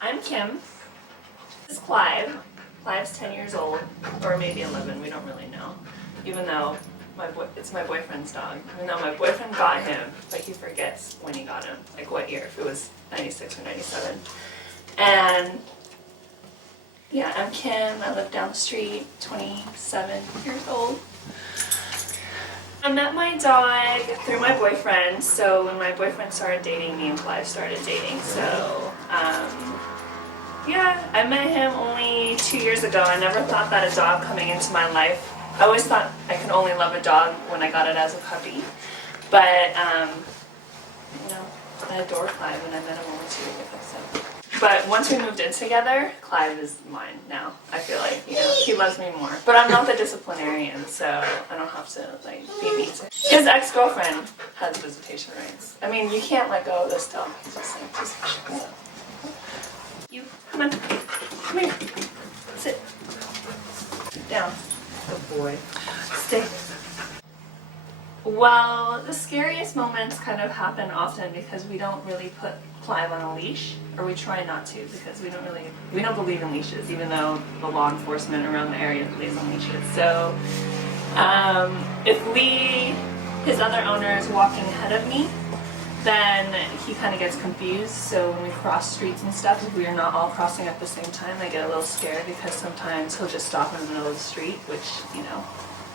I'm Kim. This is Clive. Clive's 10 years old, or maybe 11, we don't really know. Even though it's my boyfriend's dog. Even though my boyfriend got him, but he forgets when he got him, like what year, if it was 96 or 97. And yeah, I'm Kim, I live down the street, 27 years old. I met my dog through my boyfriend, so when my boyfriend started dating, me and Clive started dating, so yeah, I met him only 2 years ago. I never thought that a dog coming into my life, I always thought I could only love a dog when I got it as a puppy, but you know, I adore Clive and I met him only 2 years ago, so. But once we moved in together, Clive is mine now. I feel like, you know, he loves me more. But I'm not the disciplinarian, so I don't have to, like, be mean to him. His ex-girlfriend has visitation rights. I mean, you can't let go of this dog. He's just like, just so. You, come on. Come here. Sit. Down. Good boy. Stay. Well, the scariest moments kind of happen often because we don't really put Clive on a leash, or we try not to because we don't believe in leashes, even though the law enforcement around the area believes in leashes. So if his other owner is walking ahead of me, then he kind of gets confused. So when we cross streets and stuff, if we are not all crossing at the same time, I get a little scared because sometimes he'll just stop in the middle of the street, which, you know,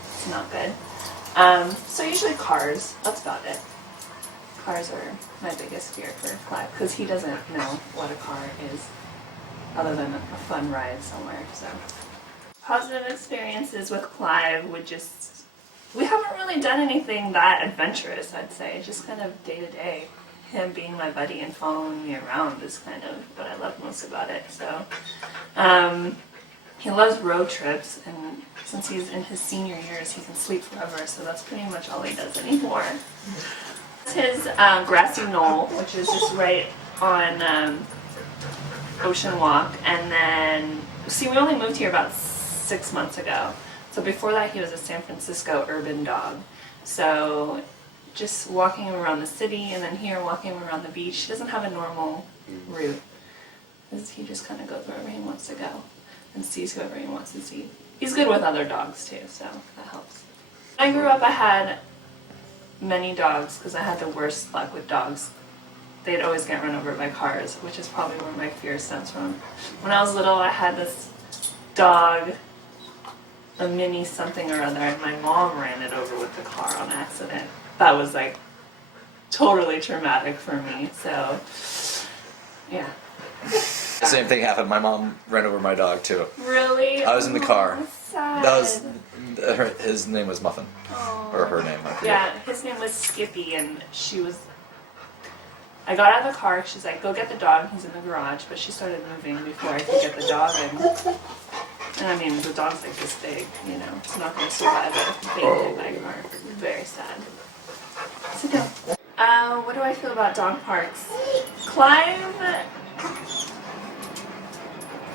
it's not good. So usually cars, that's about it. Cars are my biggest fear for Clive because he doesn't know what a car is other than a fun ride somewhere. So positive experiences with Clive would just, we haven't really done anything that adventurous, I'd say, just kind of day to day. Him being my buddy and following me around is kind of what I love most about it. So he loves road trips, and since he's in his senior years, he can sleep forever, so that's pretty much all he does anymore. It's his grassy knoll, which is just right on Ocean Walk, and then, see, we only moved here about 6 months ago, so before that he was a San Francisco urban dog. So just walking him around the city, and then here walking him around the beach, he doesn't have a normal route. He just kind of goes wherever he wants to go and sees whoever he wants to see. He's good with other dogs too, so that helps. When I grew up, I had many dogs because I had the worst luck with dogs. They'd always get run over by cars, which is probably where my fear stems from. When I was little, I had this dog, a mini something or other, and my mom ran it over with the car on accident. That was like totally traumatic for me, so yeah. The same thing happened. My mom ran over my dog too. Really? I was in the car. Sad. That was his name was Muffin, or her name. I forget. Yeah, his name was Skippy, and I got out of the car. She's like, "Go get the dog. He's in the garage." But she started moving before I could get the dog, and I mean, the dog's like this big. You know, it's not going to survive being hit by a car. Very sad. Sit down. What do I feel about dog parks? Clive.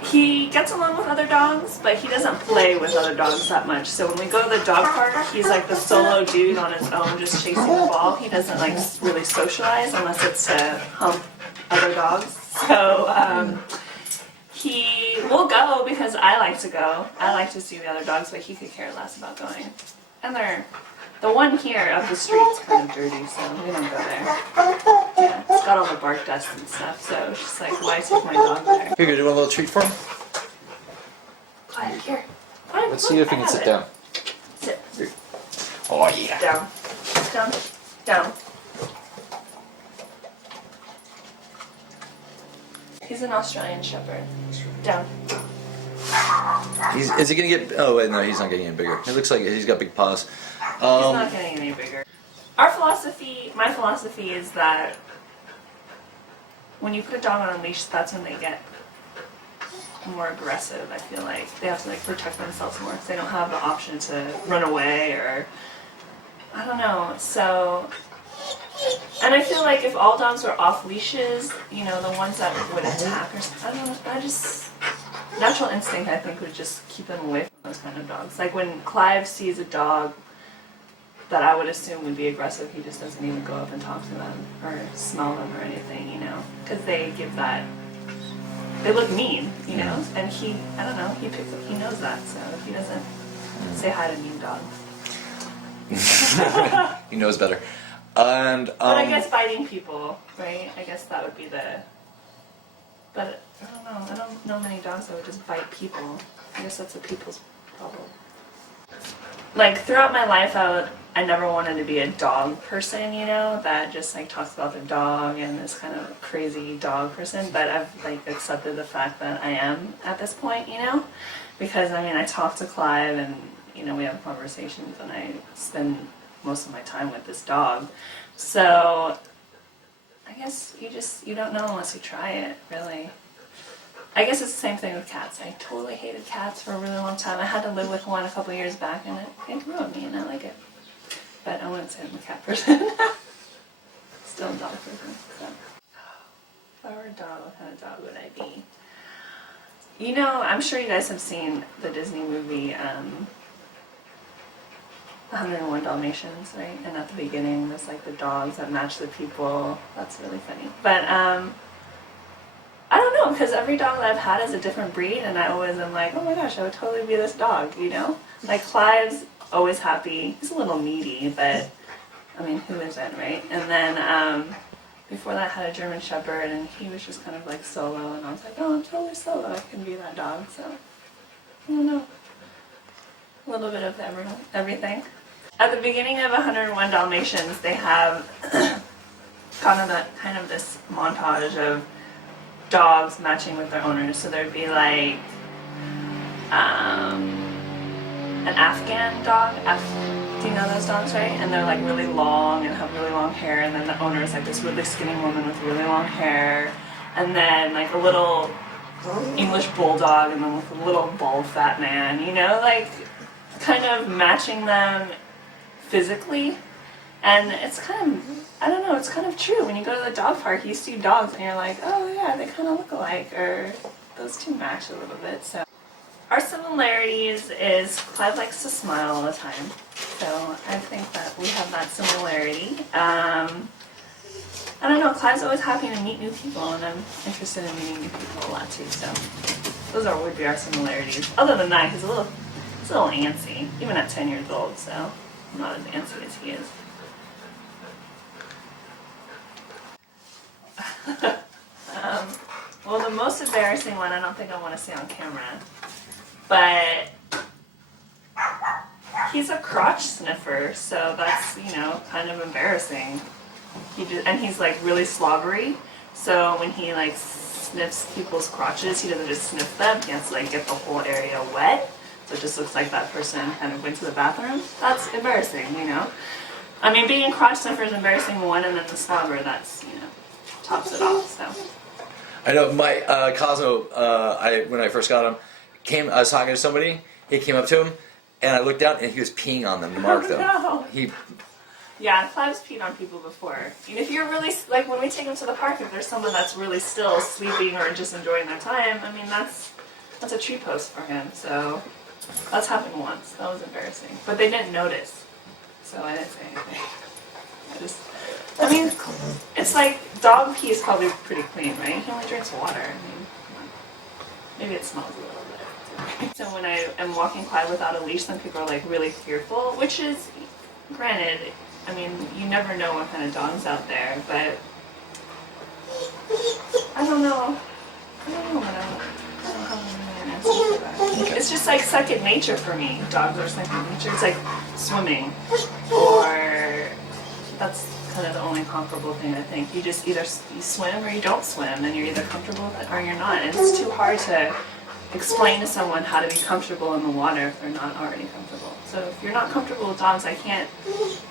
He gets along with other dogs, but he doesn't play with other dogs that much. So when we go to the dog park, he's like the solo dude on his own, just chasing the ball. He doesn't like really socialize unless it's to hump other dogs. So he will go because I like to go. I like to see the other dogs, but he could care less about going. And the one here up the street's kind of dirty, so we don't go there. Yeah, it's got all the bark dust and stuff, so she's like, why take my dog there? Here, do you want a little treat for him? Quiet, here. Fine, Let's see if he can sit down. Sit. Oh yeah. Down. Down. Down. He's an Australian Shepherd. Down. Is he gonna get? Oh wait, no, he's not getting any bigger. It looks like he's got big paws. He's not getting any bigger. My philosophy is that when you put a dog on a leash, that's when they get more aggressive. I feel like they have to like protect themselves more because they don't have the option to run away or I don't know. So, and I feel like if all dogs were off leashes, you know, the ones that would attack or something, I don't know. I just natural instinct I think would just keep them away from those kind of dogs. Like when Clive sees a dog that I would assume would be aggressive, he just doesn't even go up and talk to them or smell them or anything, you know, because they give that they look mean, you know. And I don't know, he knows that, so he doesn't say hi to mean dogs. He knows better. And but I guess biting people, right? I guess that would be but I don't know. I don't know many dogs that would just bite people. I guess that's a people's problem. Like throughout my life, I never wanted to be a dog person, you know, that just like talks about their dog and is kind of crazy dog person. But I've like accepted the fact that I am at this point, you know, because I mean I talk to Clive and you know we have conversations and I spend most of my time with this dog. So I guess you don't know unless you try it, really. I guess it's the same thing with cats. I totally hated cats for a really long time. I had to live with one a couple years back and it grew on me and I like it. But I wouldn't say I'm a cat person. Still a dog person. So. If I were a dog, what kind of dog would I be? You know, I'm sure you guys have seen the Disney movie 101 Dalmatians, right? And at the beginning, there's like the dogs that match the people. That's really funny. But I don't know, because every dog that I've had is a different breed, and I always am like, oh my gosh, I would totally be this dog, you know? Like Clive's always happy. He's a little needy, but I mean, who isn't, right? And then before that, I had a German Shepherd, and he was just kind of like solo, and I was like, oh, I'm totally solo. I can be that dog. So I don't know, a little bit of everything. At the beginning of 101 Dalmatians, they have kind of this montage of dogs matching with their owners. So there'd be like an Afghan dog. Do you know those dogs, right? And they're like really long and have really long hair. And then the owner is like this really skinny woman with really long hair. And then like a little English bulldog, and then with a little bald fat man. You know, like kind of matching them physically. And it's kind of, I don't know, it's kind of true. When you go to the dog park, you see dogs and you're like, oh yeah, they kind of look alike, or those two match a little bit. So our similarities is Clive likes to smile all the time. So I think that we have that similarity. I don't know, Clive's always happy to meet new people, and I'm interested in meeting new people a lot too. So those would be our similarities. Other than that, he's a little antsy, even at 10 years old, so I'm not as antsy as he is. Well, the most embarrassing one, I don't think I want to say on camera, but he's a crotch sniffer, so that's, you know, kind of embarrassing. And he's like really slobbery, so when he like sniffs people's crotches, he doesn't just sniff them, he has to like get the whole area wet, so it just looks like that person kind of went to the bathroom. That's embarrassing, you know. I mean, being a crotch sniffer is embarrassing one, and then the slobber, that's, you know, tops it off, so. I know my Cosmo. When I first got him, I was talking to somebody. He came up to him, and I looked down, and he was peeing on them to mark them. No. He. Yeah, Clive's peed on people before. And if you're really like when we take him to the park, if there's someone that's really still sleeping or just enjoying their time, I mean that's a tree post for him. So that's happened once. That was embarrassing, but they didn't notice, so I didn't say anything. I mean, it's like dog pee is probably pretty clean, right? He only drinks water. I mean, maybe it smells a little bit. So when I am walking Clive without a leash, then people are like really fearful, which is, granted, I mean, you never know what kind of dog's out there, but I don't know how to answer for that. It's just like second nature for me. Dogs are second nature. It's like swimming, or that's kind of the only comparable thing, I think. You just either you swim or you don't swim, and you're either comfortable with it or you're not. And it's too hard to explain to someone how to be comfortable in the water if they're not already comfortable. So if you're not comfortable with dogs, I can't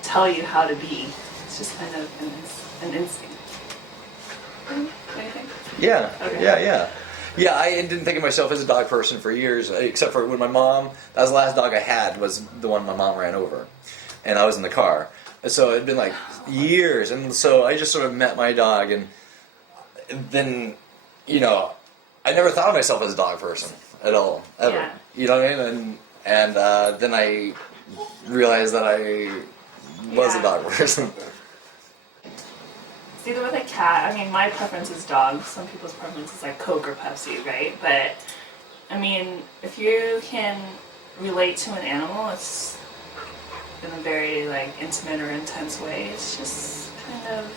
tell you how to be. It's just kind of an instinct. Anything? Yeah. Okay. Yeah. Yeah, I didn't think of myself as a dog person for years, except for when my mom. That was the last dog I had. Was the one my mom ran over, and I was in the car. So it'd been like years, and so I just sort of met my dog, and then, you know, I never thought of myself as a dog person at all, ever. Yeah. You know what I mean? And then I realized that I was a dog person. It's either with a cat. I mean, my preference is dogs. Some people's preference is like Coke or Pepsi, right? But I mean, if you can relate to an animal, it's in a very like intimate or intense way. It's just kind of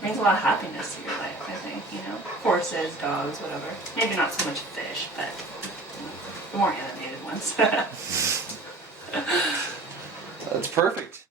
brings a lot of happiness to your life, I think, you know. Horses, dogs, whatever. Maybe not so much fish, but the more animated ones. That's perfect.